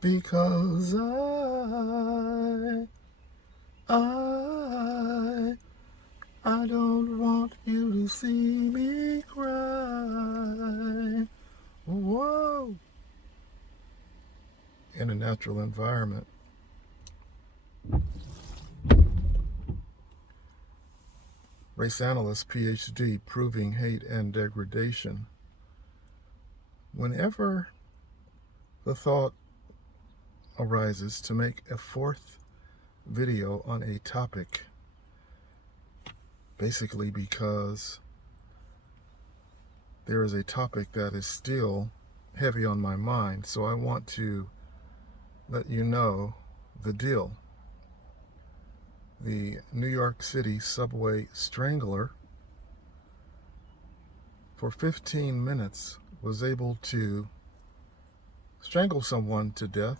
because I don't want you to see me cry. Whoa. In a natural environment. Race analyst, PhD, proving hate and degradation. Whenever the thought arises to make a fourth video on a topic, basically because there is a topic that is still heavy on my mind, so I want to let you know the deal. The New York City subway strangler for 15 minutes was able to strangle someone to death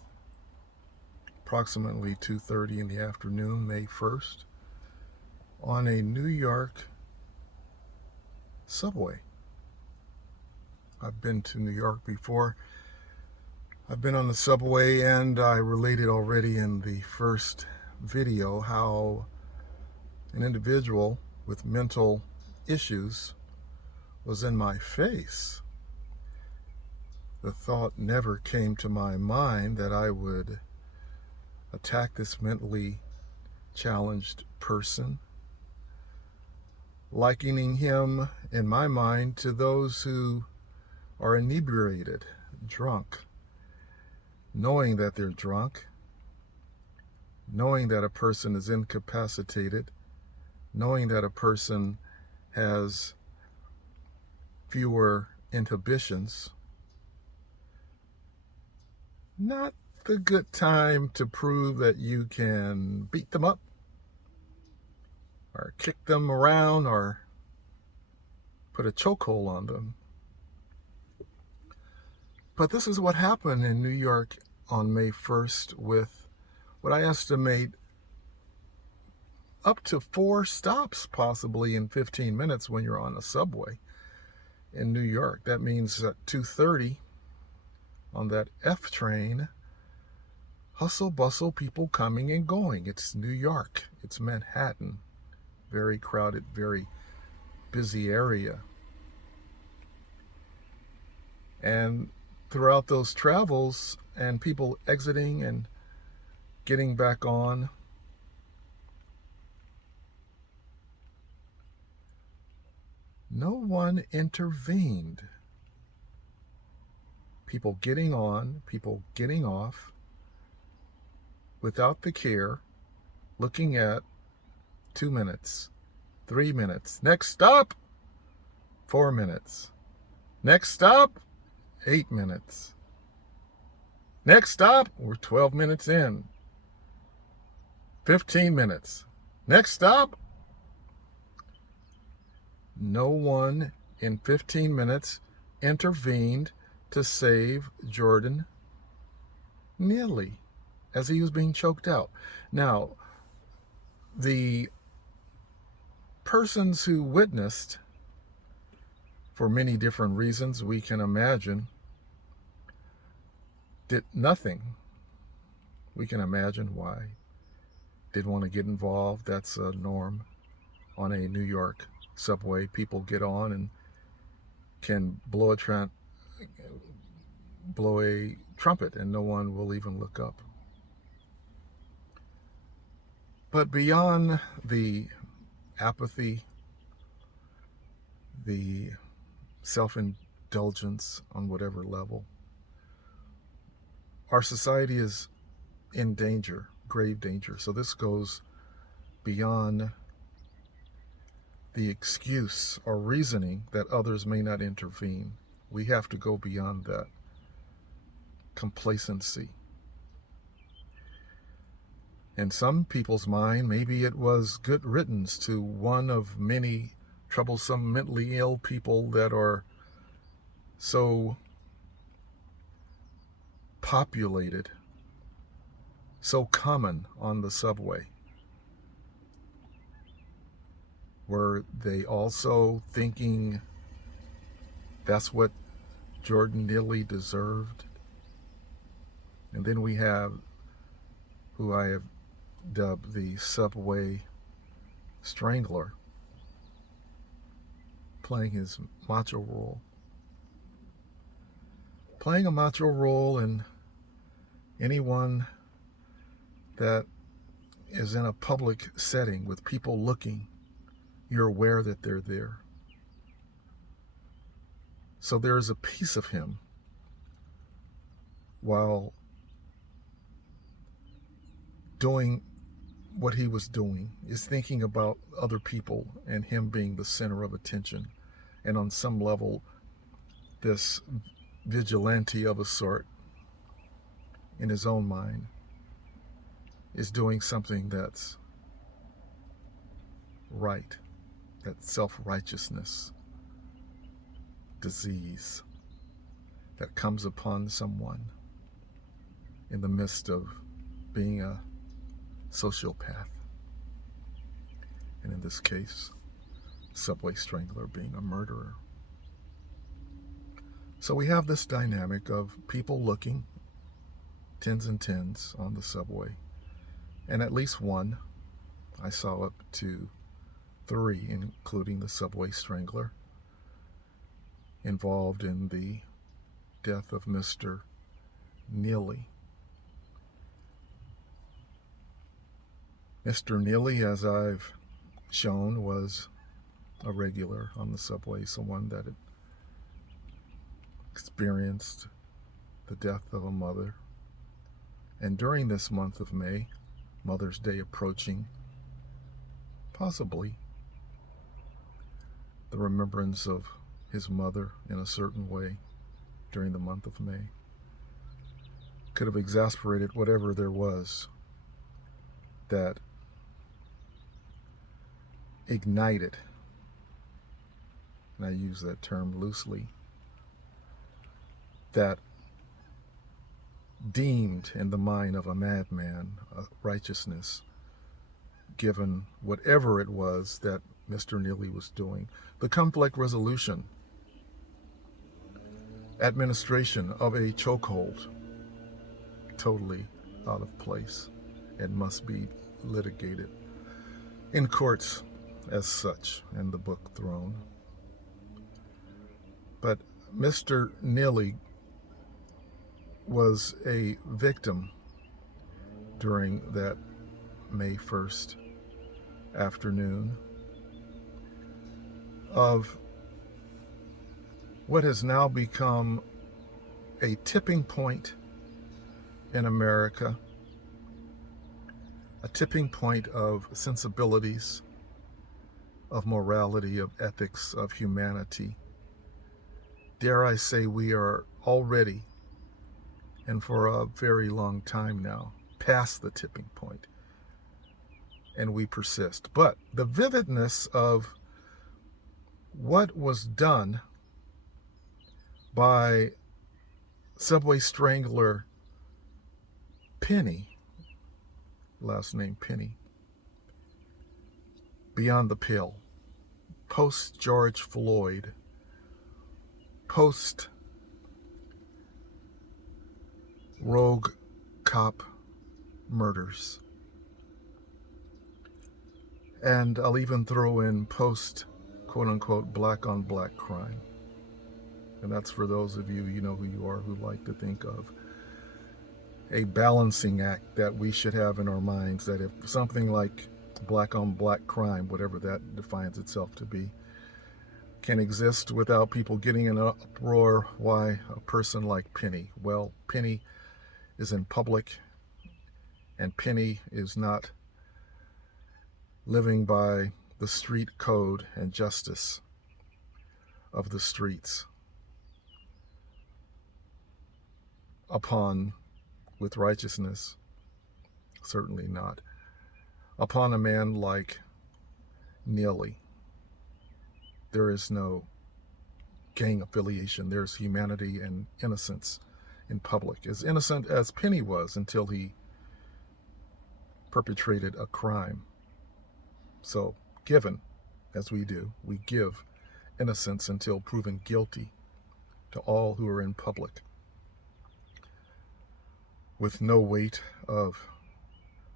approximately 2:30 in the afternoon, May 1st, on a New York subway. I've been to New York before. I've been on the subway, and I related already in the first video how an individual with mental issues was in my face. The thought never came to my mind that I would attack this mentally challenged person, likening him, in my mind, to those who are inebriated, drunk, knowing that they're drunk, knowing that a person is incapacitated, knowing that a person has fewer inhibitions. Not the good time to prove that you can beat them up or kick them around or put a chokehold on them. But this is what happened in New York on May 1st with what I estimate up to 4 stops possibly in 15 minutes when you're on a subway in New York. That means at 2:30 on that F train, hustle bustle, people coming and going. It's New York. It's Manhattan. Very crowded, very busy area. And throughout those travels and people exiting and getting back on, no one intervened. People getting on, people getting off, without the care, looking at 2 minutes, 3 minutes. Next stop, 4 minutes. Next stop, 8 minutes. Next stop, we're 12 minutes in. 15 minutes. Next stop. No one in 15 minutes intervened to save Jordan Neely as he was being choked out. Now, the persons who witnessed, for many different reasons we can imagine, did nothing. We can imagine why. Didn't want to get involved. That's a norm on a New York subway. People get on and can blow a trumpet and no one will even look up. But beyond the apathy, the self-indulgence on whatever level, our society is in danger, grave danger. So this goes beyond the excuse or reasoning that others may not intervene. We have to go beyond that complacency. In some people's mind, maybe it was good riddance to one of many troublesome mentally ill people that are so populated, so common on the subway. Were they also thinking that's what Jordan Neely deserved? And then we have who I have dubbed the subway Strangler, playing his macho role. Playing a macho role in anyone that is in a public setting with people looking, you're aware that they're there. So there is a piece of him while doing what he was doing is thinking about other people and him being the center of attention. And on some level, this vigilante of a sort in his own mind is doing something that's right, that self-righteousness disease that comes upon someone in the midst of being a sociopath, and in this case, subway strangler being a murderer. So we have this dynamic of people looking, tens and tens on the subway, and at least one, I saw up to 3, including the subway strangler, involved in the death of Mr. Neely. Mr. Neely, as I've shown, was a regular on the subway, someone that had experienced the death of a mother. And during this month of May, Mother's Day approaching, possibly the remembrance of his mother in a certain way during the month of May could have exasperated whatever there was that ignited, and I use that term loosely, that deemed in the mind of a madman a righteousness, given whatever it was that Mr. Neely was doing. The conflict resolution, administration of a chokehold, totally out of place and must be litigated in courts as such, and the book thrown. But Mr. Neely was a victim during that May 1st afternoon of what has now become a tipping point in America, a tipping point of sensibilities, of morality, of ethics, of humanity. Dare I say we are already, and for a very long time now, past the tipping point, and we persist. But the vividness of what was done by subway strangler Penny, last name Penny, beyond the pale, post George Floyd, post rogue cop murders, and I'll even throw in post quote-unquote black-on-black crime. And that's for those of you, you know who you are, who like to think of a balancing act that we should have in our minds, that if something like black-on-black crime, whatever that defines itself to be, can exist without people getting in an uproar, why a person like Penny? Well, Penny is in public, and Penny is not living by the street code and justice of the streets upon with righteousness, certainly not upon a man like Neely. There is no gang affiliation. There's humanity and innocence in public, as innocent as Penny was until he perpetrated a crime. So given, as we do, we give innocence until proven guilty to all who are in public. with no weight of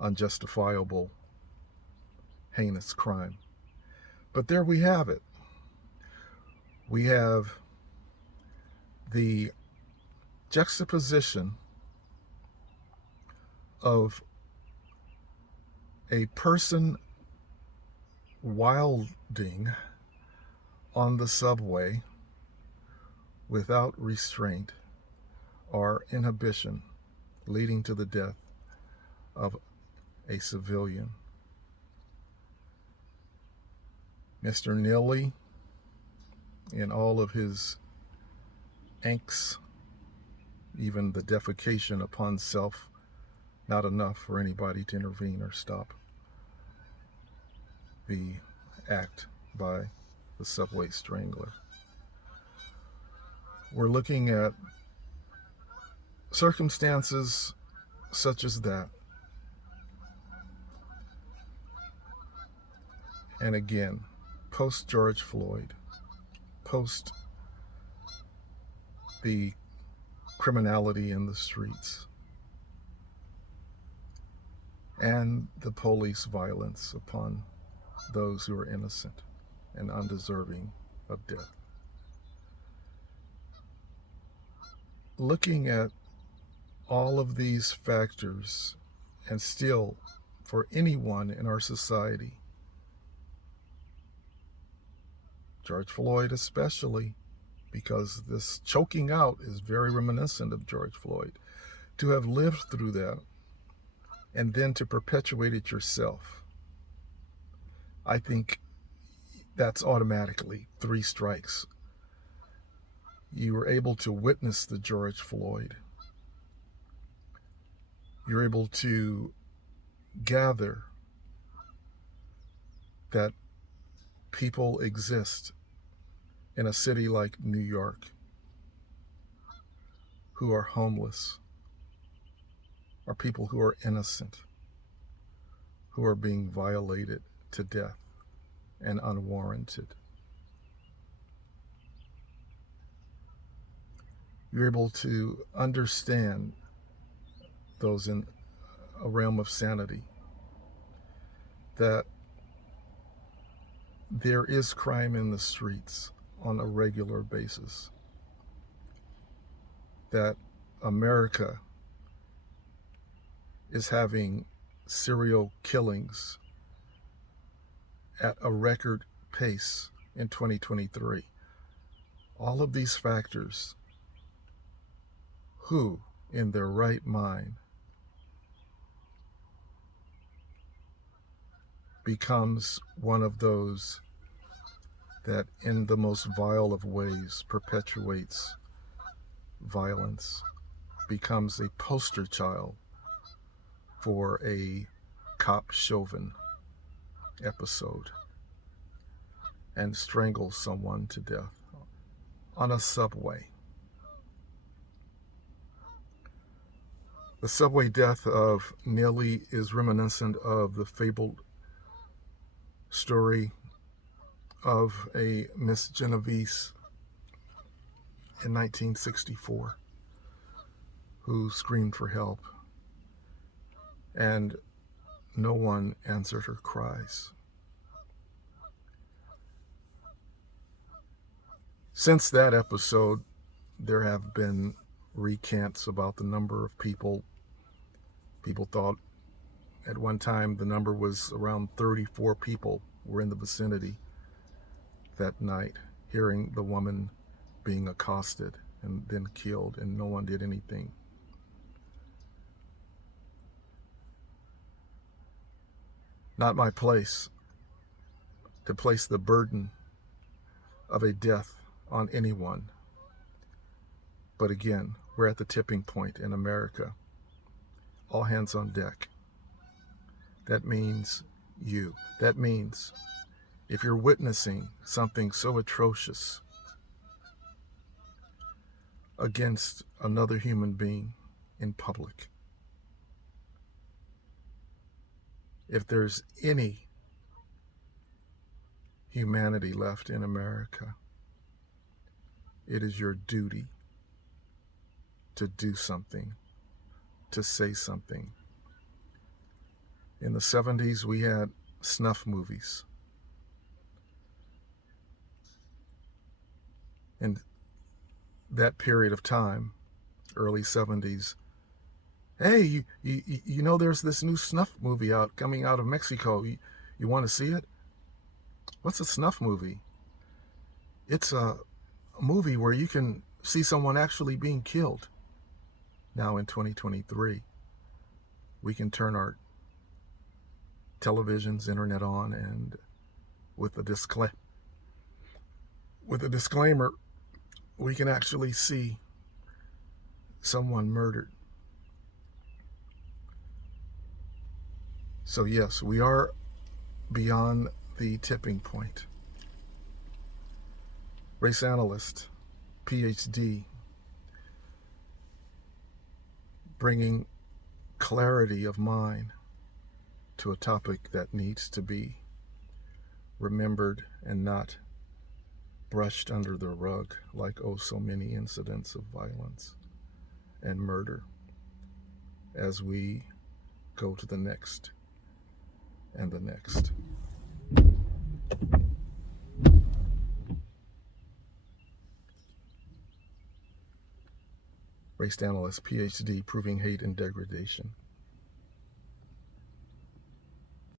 unjustifiable, heinous crime. But there we have it. We have the juxtaposition of a person wilding on the subway without restraint or inhibition, leading to the death of a civilian. Mr. Neely, in all of his angst, even the defecation upon self, not enough for anybody to intervene or stop the act by the subway strangler. We're looking at circumstances such as that. And again, post George Floyd, post the criminality in the streets, and the police violence upon those who are innocent and undeserving of death. Looking at all of these factors, and still, for anyone in our society, George Floyd especially, because this choking out is very reminiscent of George Floyd, to have lived through that and then to perpetuate it yourself, I think that's automatically 3 strikes. You were able to witness the George Floyd. You're able to gather that people exist in a city like New York who are homeless, or people who are innocent, who are being violated to death and unwarranted. You're able to understand those in a realm of sanity, that there is crime in the streets on a regular basis, that America is having serial killings at a record pace in 2023. All of these factors, who in their right mind becomes one of those that in the most vile of ways perpetuates violence, becomes a poster child for a cop Chauvin episode, and strangles someone to death on a subway. The subway death of Neely is reminiscent of the fabled story of a Miss Genovese in 1964 who screamed for help, and no one answered her cries. Since that episode, there have been recants about the number of people. People thought at one time the number was around 34 people were in the vicinity that night, hearing the woman being accosted and then killed, and no one did anything. Not my place to place the burden of a death on anyone. But again, we're at the tipping point in America. All hands on deck. That means you. That means if you're witnessing something so atrocious against another human being in public, if there's any humanity left in America, it is your duty to do something to say something. In the 70s, we had snuff movies. In that period of time, early 70s, hey, you know there's this new snuff movie coming out of Mexico. You want to see it? What's a snuff movie? It's a movie where you can see someone actually being killed. Now in 2023, we can turn our televisions, internet on, and with a disclaimer, we can actually see someone murdered. So yes, we are beyond the tipping point. Race analyst, PhD, bringing clarity of mind to a topic that needs to be remembered and not brushed under the rug like oh so many incidents of violence and murder as we go to the next and the next. Race analyst, PhD, proving hate and degradation.